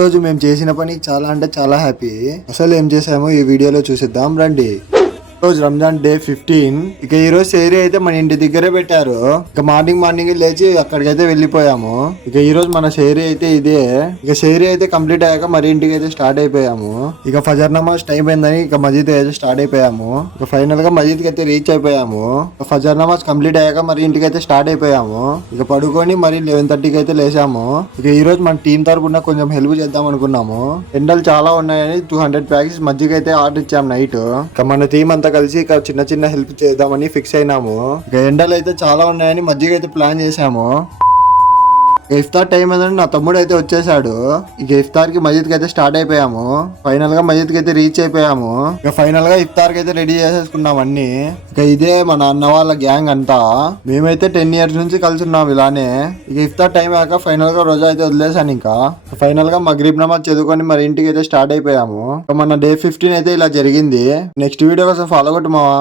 రోజు మేము చేసిన పని చాలా అంటే చాలా హ్యాపీ. అసలు ఏం చేసామో ఈ వీడియోలో చూసిద్దాం రండి. రోజు రంజాన్ డే 15. ఇక ఈ రోజు షేరీ అయితే మన ఇంటి దగ్గరే పెట్టారు. ఇక మార్నింగ్ లేచి అక్కడికైతే వెళ్ళిపోయాము. ఇక ఈ రోజు మన షేరీ అయితే ఇదే. ఇక షేరీ అయితే కంప్లీట్ అయ్యాక మరి ఇంటికి అయితే స్టార్ట్ అయిపోయాము. ఇక ఫజర్ నమాజ్ టైం అయిందని ఇక మజీద్ అయితే స్టార్ట్ అయిపోయాము. ఇక ఫైనల్ గా మజీద్ కి అయితే రీచ్ అయిపోయాము. ఫజర్ నమాజ్ కంప్లీట్ అయ్యాక మరి ఇంటికి అయితే స్టార్ట్ అయిపోయాము. ఇక పడుకొని మరి 11:30కి అయితే లేసాము. ఇక ఈ రోజు మన టీం తరపున కొంచెం హెల్ప్ చేద్దాం అనుకున్నాము. ఎండలు చాలా ఉన్నాయని 200 ప్యాకెట్స్ మజ్జిగ అయితే ఆర్డర్ ఇచ్చాము నైట్. ఇక మన టీం అంతా కలిసి ఇక చిన్న హెల్ప్ చేద్దామని ఫిక్స్ అయినాము. ఇక ఎండలు అయితే చాలా ఉన్నాయని మజ్జిగ అయితే ప్లాన్ చేసాము. ఇఫ్తార్ టైం ఏంటంటే నా తమ్ముడు అయితే వచ్చేసాడు. ఇక ఇఫ్తార్ కి మజీద్ కి అయితే స్టార్ట్ అయిపోయాము. ఫైనల్ గా మజీద్ కి అయితే రీచ్ అయిపోయాము. ఇక ఫైనల్ గా ఇఫ్తార్ కి అయితే రెడీ చేసేసుకున్నాం అన్ని. ఇక ఇదే మన అన్న వాళ్ళ గ్యాంగ్ అంతా. మేమైతే 10 years నుంచి కలిసి ఉన్నాం ఇలానే. ఇక ఇఫ్తార్ టైం అయ్యాక ఫైనల్ గా రోజా అయితే వదిలేసాను. ఇంకా ఫైనల్ గా మగ్రిబ్ నమాజ్ చదువుకొని మరి ఇంటికి అయితే స్టార్ట్ అయిపోయాము. మన డే 15 అయితే ఇలా జరిగింది. నెక్స్ట్ వీడియో కోసం ఫాలో కొట్టు మావా.